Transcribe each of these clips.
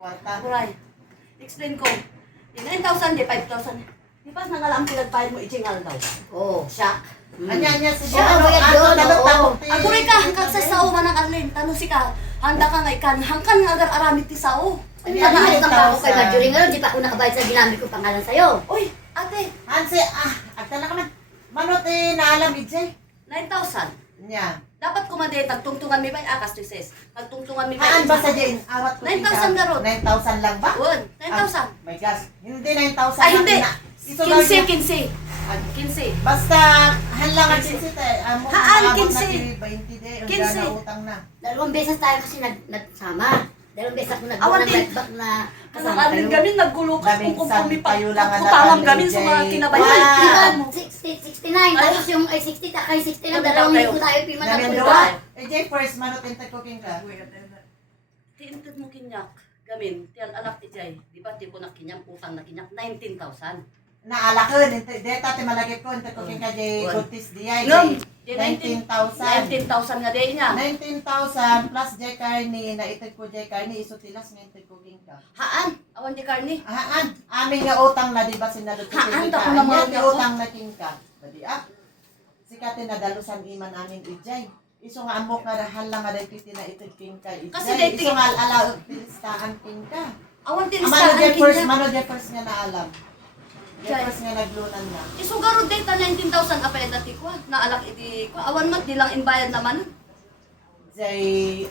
Kwarta. Buray. Explain ko. Yung 9,000 di 5,000. Di ba nangalang pinagbayad mo ichingal daw? Oo. Siya. Anya si Siya ang bayad yun, oo. Aguray ka, hanggang sa sao man ang Arlene. Tanong si ka, handa ka nga ikan. Hangkan nga agar aramit ti sao. Ano yan, ayos lang pa ako kay Marjorie ngayon, di pa ako nakabayad sa ginamit kong pangalan sa'yo. Uy, ate, Hansi, agtala ka man. Manot naalam ijay. 9,000. Nya. Dapat kumade, tagtungtungan mi ba? Akas to sis. Tagtungtungan mi ba? Haan ba sa Jane? Awat ko 9,000 garot. 9,000 lang ba? Won, 9,000. My gosh. Hindi 9,000 Ay, lang hindi. na. Ito lang 15, niya. 15. 15. Basta hanlangan 15. 15 tayo. Amo Haan, maabot 15. na 20 de. 15. Ang utang na. Dalawang beses tayo kasi nagsama. Dalawang beses ako Awan nag-go ng din. bike back na Kasama kasama Arlene kayo. gamin, naggulo ka Daming kung kung mi pa. kayo lang ang Utangam nakali, gamin sa mga Jay. kinabayan. Wow. Diba, mo. 69, tapos yung 60, takay 60 na, dalawang Tayo. linggo tayo pima na Namin diba? duwa. Eh Jay, first manot yung cooking ka. Tiintad mo kinyak. Gamin, tiyan anak ti Jay. Di ba tipo na kinyak, utang na kinyak, 19,000. Naalakon. Deta ti malagip ko. Yung cooking ka Jay. Wala. Kutis diay. Ngam. 19,000. 19,000 nga din niya. 19,000 plus Jay Carney. Naitag ko Jay Carney. Isutilas nga yung cooking ka. Haan, awan di karni. Haan. Amin nga utang na di ba sinalot ko Haan, cooking ka. tako na mga Anya nga ako. utang na king ka. Badi Sikatin na dalusan iman amin ijay. Iso nga amok nga halang nga dahil kiti na itag king ka ijay. Kasi dahil Iso nga alaot pilistaan king ka. Awan din Mano Jay first, kinyak. mano Jay first nga naalam. Jay Jay. first nga naglunan na. Isugaro data 19,000 apay dati ko. Naalak iti ko. Awan mat di lang imbayad naman. Jay,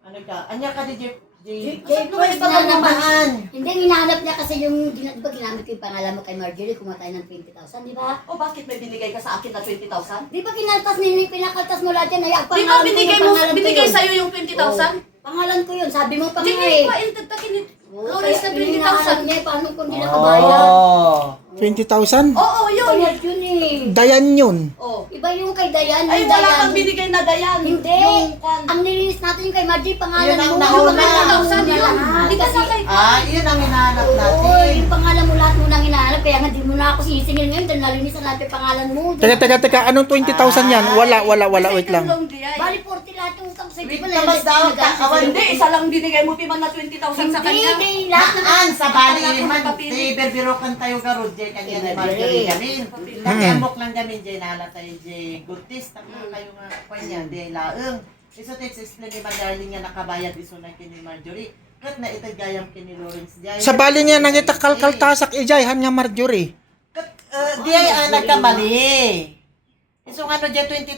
ano ka? Anya ka di Jay? Jay, Ano first ba na naman. Namaan. Hindi, hinahanap niya kasi yung, di ba ginamit ko yung pangalan mo kay Marjorie, kumatay ng 20,000, di ba? O bakit may binigay ka sa akin na 20,000? Di ba kinaltas nila, pinakaltas mo lahat yan, ay ang Di pangalan ba binigay ko, mo, pangalan ko binigay yun. sa'yo yung 20,000? Pangalan ko yun, sabi mo pa Di nga nga eh. pa, intagtakin it. Oo, Lawrence na kaya hinahanap 20,000. niya, eh, paano kung di nakabayad? Oh. 20,000? Oo, yun. Bayad yun eh. Dayan yun. Oh. Iba yung kay Dayan, Ay, yung wala Dayan. kang binigay na dayan. Hindi. Yung kwan. Ang nilinis natin yung kay Marjorie, pangalan Yun ang mo. nauna. Yung 20,000 yun. lahat. Di ba Kasi- na kay Ah, yun ang hinahanap Oo, natin. yung pangalan mo lahat mo nang hinahanap, kaya nga di mo na ako sisingil ngayon dahil nalinisan natin yung pangalan mo. Teka, anong 20,000 yan? Wala, wait lang. Bali 40 lahat yung utang ko sa Wait, people. tamas daw, kakawan. Hindi, isa lang binigay mo piman na 20,000 sa kanya. Hindi, lahat ng Naan sa bali Wala man, kang papili. di berbirokan tayo garod, Jay, kanya ni Marjorie gamin. Kami amok lang gamin, Jay, nala tayo, Jay, gultis, takma kayo nga kanya, Jay, laeng. Iso tayo explain ni Darling nga nakabayad iso na kini Marjorie. Kat na itagayam kini Lawrence, Jay. Sa bali niya nangita kalkaltasak ijay han nga Marjorie. Kat, di ay nagkamali. Iso nga no, Jay, 20,000